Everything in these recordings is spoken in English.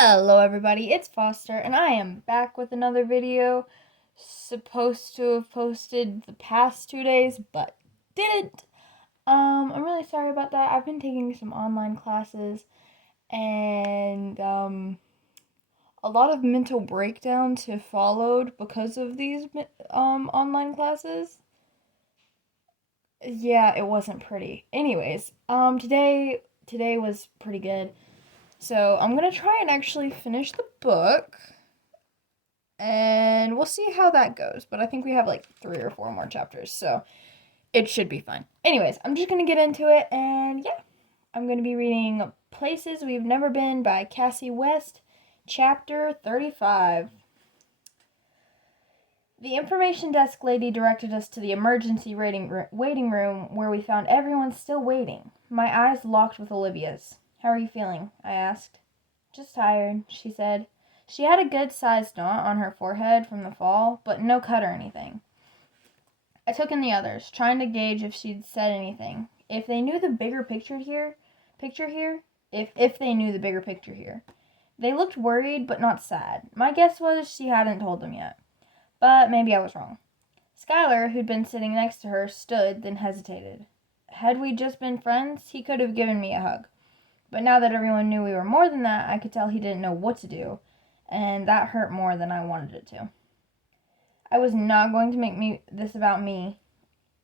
Hello everybody, it's Foster and I am back with another video. Supposed to have posted the past 2 days, but didn't. I'm really sorry about that. I've been taking some online classes and a lot of mental breakdowns have followed because of these online classes. Yeah, it wasn't pretty. Anyways, today was pretty good. So, I'm going to try and actually finish the book. And we'll see how that goes. But I think we have like 3 or 4 more chapters, so it should be fine. Anyways, I'm just gonna get into it, and yeah, I'm gonna be reading Places We've Never Been by Kasie West, chapter 35. The information desk lady directed us to the emergency waiting room where we found everyone still waiting. My eyes locked with Olivia's. "How are you feeling?" I asked. "Just tired," she said. She had a good-sized knot on her forehead from the fall, but no cut or anything. I took in the others, trying to gauge if she'd said anything. If they knew the bigger picture here, if they knew the bigger picture here. They looked worried, but not sad. My guess was she hadn't told them yet. But maybe I was wrong. Skyler, who'd been sitting next to her, stood, then hesitated. Had we just been friends, he could have given me a hug. But now that everyone knew we were more than that, I could tell he didn't know what to do, and that hurt more than I wanted it to. I was not going to make this about me.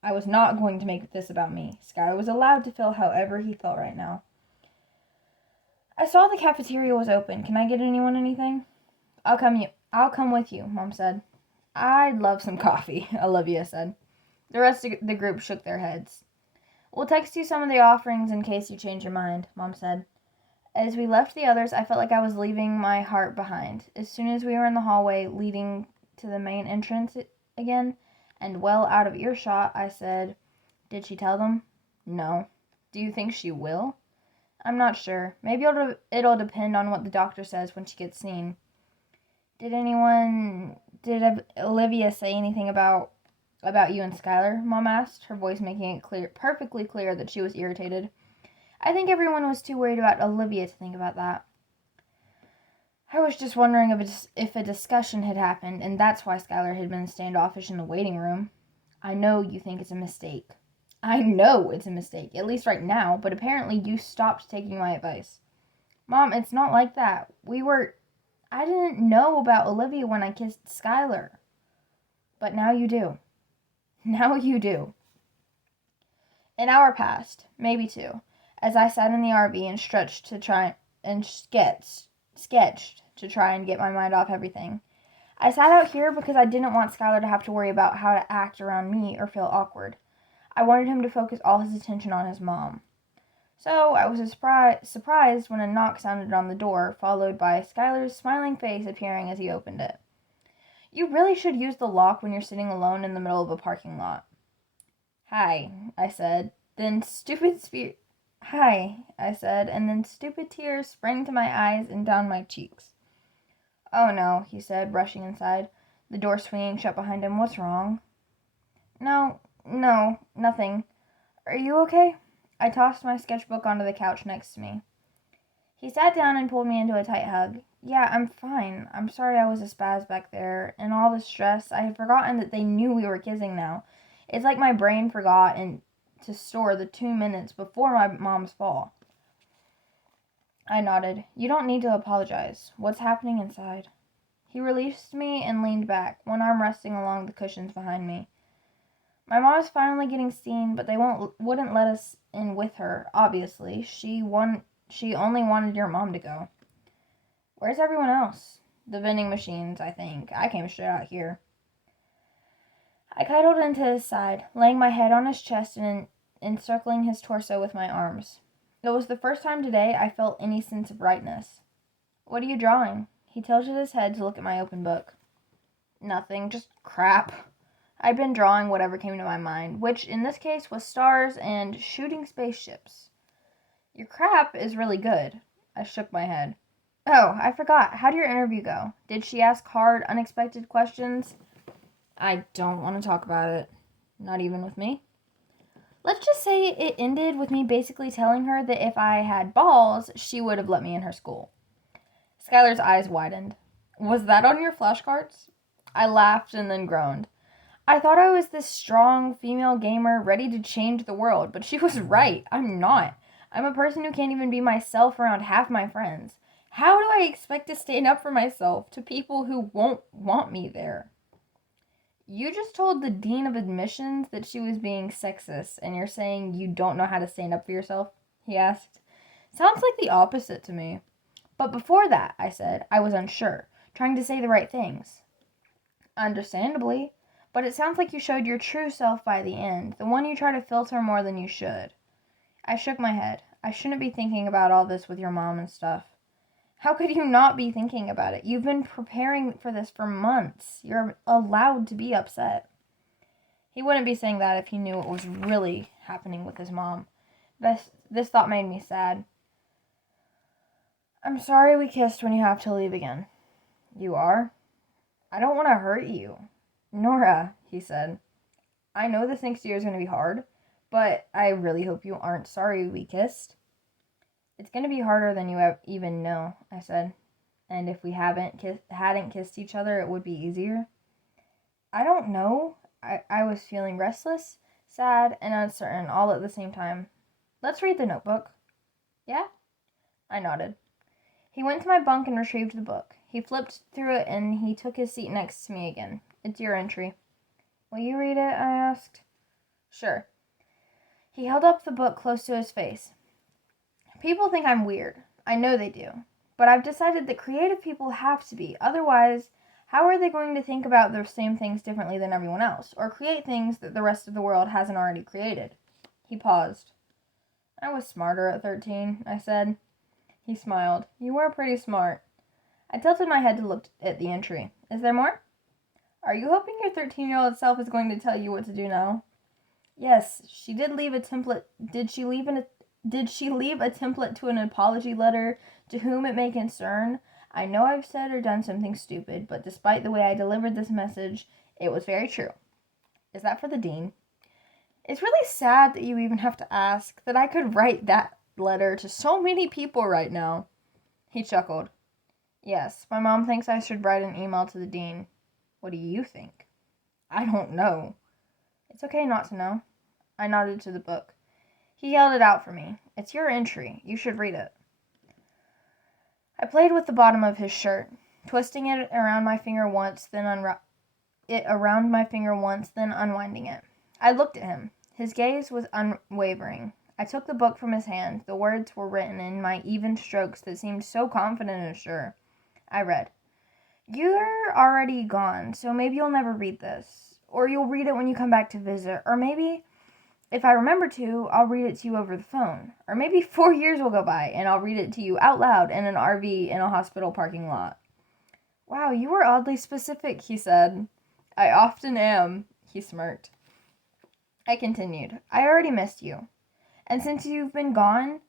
Skyler was allowed to feel however he felt right now. I saw the cafeteria was open. Can I get anyone anything? I'll come with you, Mom said. I'd love some coffee, Olivia said. The rest of the group shook their heads. We'll text you some of the offerings in case you change your mind, Mom said. As we left the others, I felt like I was leaving my heart behind. As soon as we were in the hallway leading to the main entrance again, and well out of earshot, I said, "Did she tell them?" "No." "Do you think she will?" "I'm not sure. Maybe it'll depend on what the doctor says when she gets seen." Did Olivia say anything about you and Skyler?" Mom asked, her voice making it perfectly clear that she was irritated. I think everyone was too worried about Olivia to think about that. I was just wondering if a discussion had happened, and that's why Skyler had been standoffish in the waiting room. I know you think it's a mistake. I know it's a mistake, at least right now, but apparently you stopped taking my advice. Mom, it's not like that. I didn't know about Olivia when I kissed Skyler. But now you do. Now you do. An hour passed, maybe 2, as I sat in the RV and sketched to try and get my mind off everything. I sat out here because I didn't want Skyler to have to worry about how to act around me or feel awkward. I wanted him to focus all his attention on his mom. So I was surprised when a knock sounded on the door, followed by Skyler's smiling face appearing as he opened it. You really should use the lock when you're sitting alone in the middle of a parking lot. Hi, I said, and then stupid tears sprang to my eyes and down my cheeks. Oh no, he said, rushing inside, the door swinging shut behind him. What's wrong? No, nothing. Are you okay? I tossed my sketchbook onto the couch next to me. He sat down and pulled me into a tight hug. Yeah, I'm fine. I'm sorry I was a spaz back there. In all the stress, I had forgotten that they knew we were kissing now. It's like my brain forgot to store the 2 minutes before my mom's fall. I nodded. You don't need to apologize. What's happening inside? He released me and leaned back, one arm resting along the cushions behind me. My mom is finally getting seen, but they wouldn't let us in with her, obviously. She only wanted your mom to go. Where's everyone else? The vending machines, I think. I came straight out here. I cuddled into his side, laying my head on his chest and encircling his torso with my arms. It was the first time today I felt any sense of rightness. What are you drawing? He tilted his head to look at my open book. Nothing, just crap. I'd been drawing whatever came to my mind, which in this case was stars and shooting spaceships. Your crap is really good. I shook my head. Oh, I forgot. How'd your interview go? Did she ask hard, unexpected questions? I don't want to talk about it. Not even with me. Let's just say it ended with me basically telling her that if I had balls, she would have let me in her school. Skylar's eyes widened. Was that on your flashcards? I laughed and then groaned. I thought I was this strong female gamer ready to change the world, but she was right. I'm not. I'm a person who can't even be myself around half my friends. How do I expect to stand up for myself to people who won't want me there? You just told the dean of admissions that she was being sexist, and you're saying you don't know how to stand up for yourself? He asked. Sounds like the opposite to me. But before that, I said, I was unsure, trying to say the right things. Understandably. But it sounds like you showed your true self by the end, the one you try to filter more than you should. I shook my head. I shouldn't be thinking about all this with your mom and stuff. How could you not be thinking about it? You've been preparing for this for months. You're allowed to be upset. He wouldn't be saying that if he knew what was really happening with his mom. This thought made me sad. I'm sorry we kissed when you have to leave again. You are? I don't want to hurt you. Nora, he said. I know this next year is going to be hard, but I really hope you aren't sorry we kissed. It's going to be harder than you even know, I said. And if we hadn't kissed each other, it would be easier. I don't know. I was feeling restless, sad, and uncertain all at the same time. Let's read the notebook. Yeah? I nodded. He went to my bunk and retrieved the book. He flipped through it and he took his seat next to me again. It's your entry. Will you read it? I asked. Sure. He held up the book close to his face. People think I'm weird. I know they do. But I've decided that creative people have to be. Otherwise, how are they going to think about the same things differently than everyone else, or create things that the rest of the world hasn't already created? He paused. I was smarter at 13, I said. He smiled. You were pretty smart. I tilted my head to look at the entry. Is there more? Are you hoping your 13-year-old self is going to tell you what to do now? Yes, she did leave a template. Did she leave a template to an apology letter to whom it may concern? I know I've said or done something stupid, but despite the way I delivered this message, it was very true. Is that for the dean? It's really sad that you even have to ask, that I could write that letter to so many people right now. He chuckled. Yes, my mom thinks I should write an email to the dean. What do you think? I don't know. It's okay not to know. I nodded to the book. He held it out for me. It's your entry. You should read it. I played with the bottom of his shirt, twisting it around my finger once, then unwinding it. I looked at him. His gaze was unwavering. I took the book from his hand. The words were written in my even strokes that seemed so confident and sure. I read, You're already gone, so maybe you'll never read this. Or you'll read it when you come back to visit. Or maybe, if I remember to, I'll read it to you over the phone. Or maybe 4 years will go by, and I'll read it to you out loud in an RV in a hospital parking lot. Wow, you were oddly specific, he said. I often am, he smirked. I continued. I already missed you. And since you've been gone,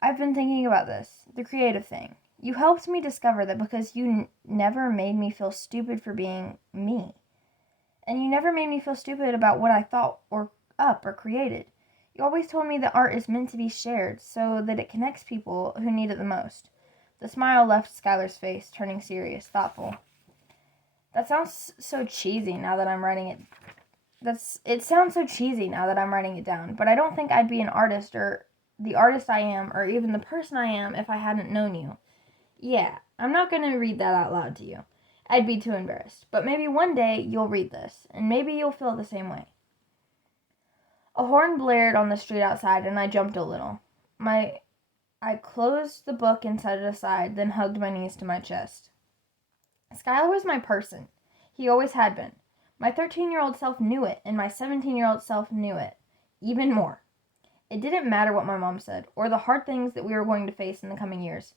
I've been thinking about this, the creative thing. You helped me discover that because you never made me feel stupid for being me. And you never made me feel stupid about what I thought or created. You always told me that art is meant to be shared so that it connects people who need it the most. The smile left Skylar's face, turning serious, thoughtful. That sounds so cheesy now that I'm writing it. It sounds so cheesy now that I'm writing it down, but I don't think I'd be an artist or the artist I am or even the person I am if I hadn't known you. Yeah, I'm not going to read that out loud to you. I'd be too embarrassed. But maybe one day you'll read this, and maybe you'll feel the same way. A horn blared on the street outside, and I jumped a little. I closed the book and set it aside, then hugged my knees to my chest. Skyler was my person. He always had been. My 13-year-old self knew it, and my 17-year-old self knew it. Even more. It didn't matter what my mom said, or the hard things that we were going to face in the coming years.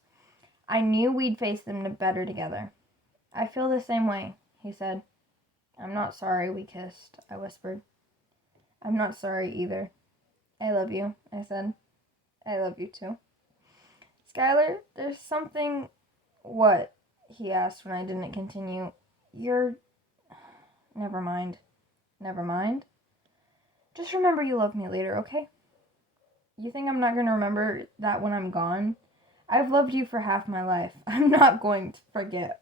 I knew we'd face them better together. I feel the same way, he said. I'm not sorry we kissed, I whispered. I'm not sorry either. I love you, I said. I love you too. Skyler, there's something... What? He asked when I didn't continue. Never mind. Never mind? Just remember you love me later, okay? You think I'm not going to remember that when I'm gone? I've loved you for half my life. I'm not going to forget.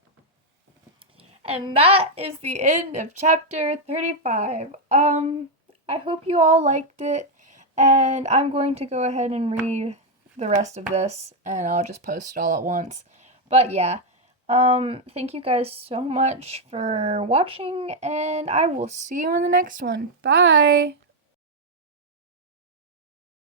And that is the end of chapter 35. I hope you all liked it, and I'm going to go ahead and read the rest of this, and I'll just post it all at once. But yeah, thank you guys so much for watching, and I will see you in the next one. Bye!